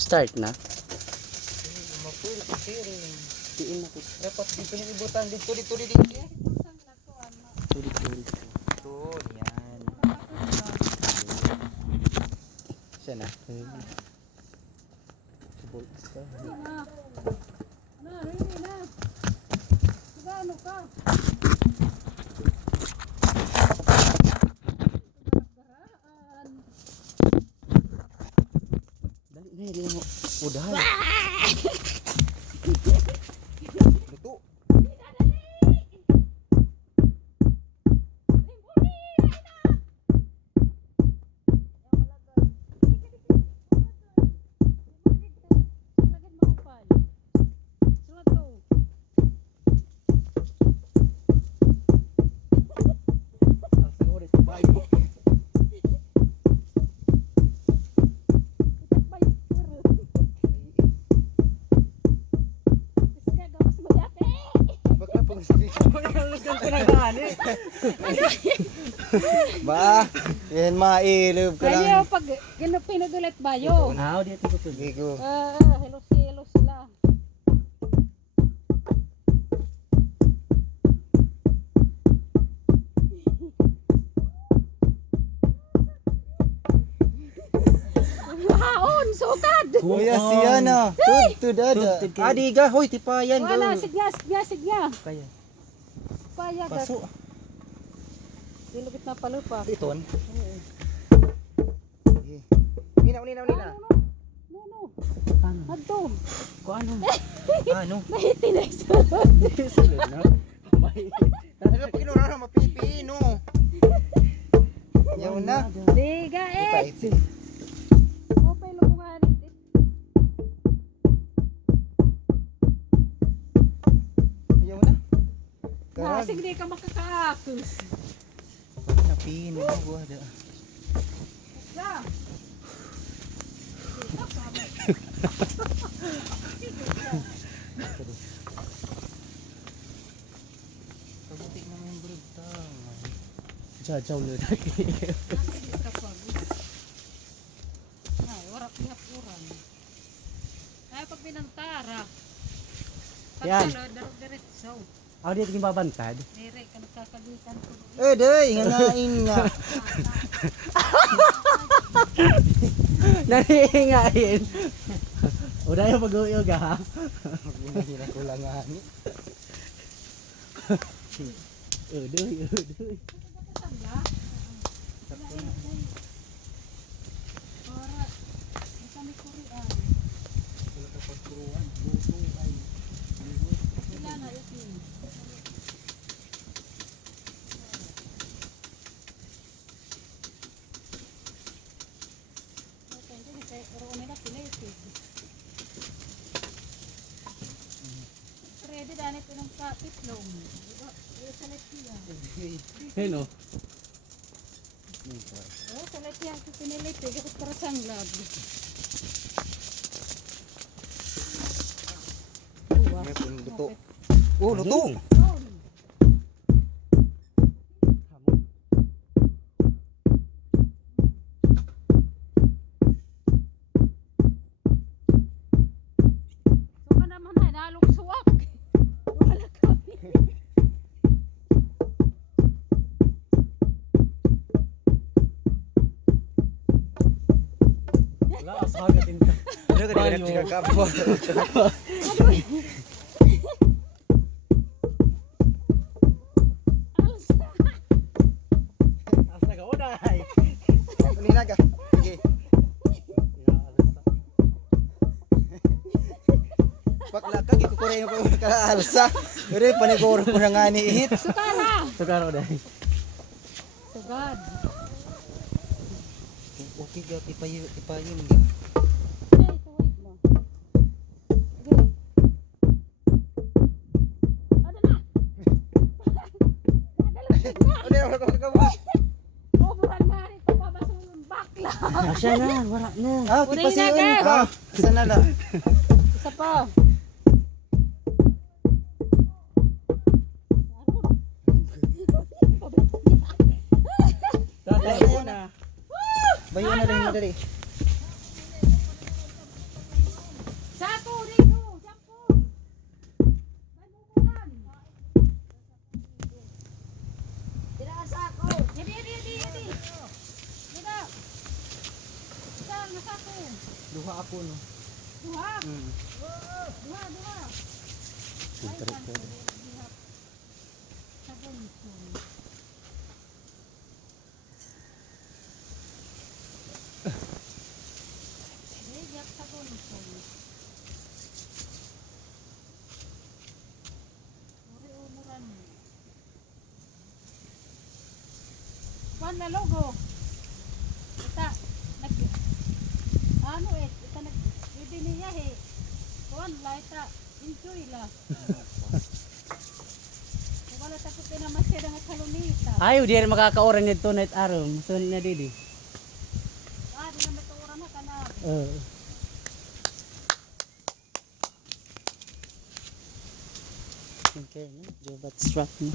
Start na. Mapuli ko tiring. Tiin na ko. Dapat dito ni ibutan dito. Tulit. Ito, yan. Siya na. Subol ka. Dali na, hindi na mo. Udahan. Luto. Ba, yan mailog ka lang. Kaya pag pinagulit ba yun? Ah, dito ko to. Gigo. Hello sila. Haon, sukad. Kuya siya na. Tud dada. Adiga, hoy tipayan Wala, go. sigya. Kaya. Paya ka. Paso. Dilugit na palupa. Iton. Nina. No. Ano? Adto. Ko ano? Ano? Mahiti na isulod. Sulod na. Ano pa kinura na mapipi no. Yaw na. Diga eh. Ipait. Opay lukungan. Yaw na. Karag. Nasig di ka makakaakus. Napino ko ada. Ya. Pabutik na yung brutang. Jajaw lo lagi. Ay, warak niya puran. Ay, pag binantara. Yan. Pagkalod, darog diretso. Ako dito yung babantad. Dire ka nagkakagitan ko. Day, ngangain nga. Nanihingain. Udah yung pag-uyog ha. Ginahira ko lang nga ni. Udoy. Para, kami kurian. Wala ka pagturuan, luto ay. Sila na yun. Ready dahil ito ng kapitlong. Sa letiya. Hello. Sa letiya ito pinilit. Kasi para sanglag. May pun luto. Oh, luto. So ka naman ay nalong suwak. Wala kami. Wala, asagatin ka. Ano ka dinagdag si kakapo? Asa ka uday. Ulina ka. Sige. Bakla ka gikukuray pa ka alsa. Pero paniguro ko na nga ni ihit. Sukara. Sugaro uday. Sugad. Okay ka tipayin ga. Ay, tuwid mo. Okay. Ano na? Ano na ako kakabot? Oburan nga rin ito pabasulong bakla. Asya na, wala na. Ah, Uli tipasin na, ka. Isa na la. Isa pa. Tatay na. Bayo na rin madali. Duha ako no. Duha. Mm. Duha, duha. Ay, kanto, duha. Sabon ko. Diyak sabon ko. Uri-umuran. Kuan na logo. Ita, ano ita bibiniya he. Kuan la ita, enjoy la. Wala ta ko pinamasya nga kalunita. Ayaw, di rin makakaoran nito night araw. Masunod na didi. Ah, di na matuura na ka na. Okay, jobat strap mo.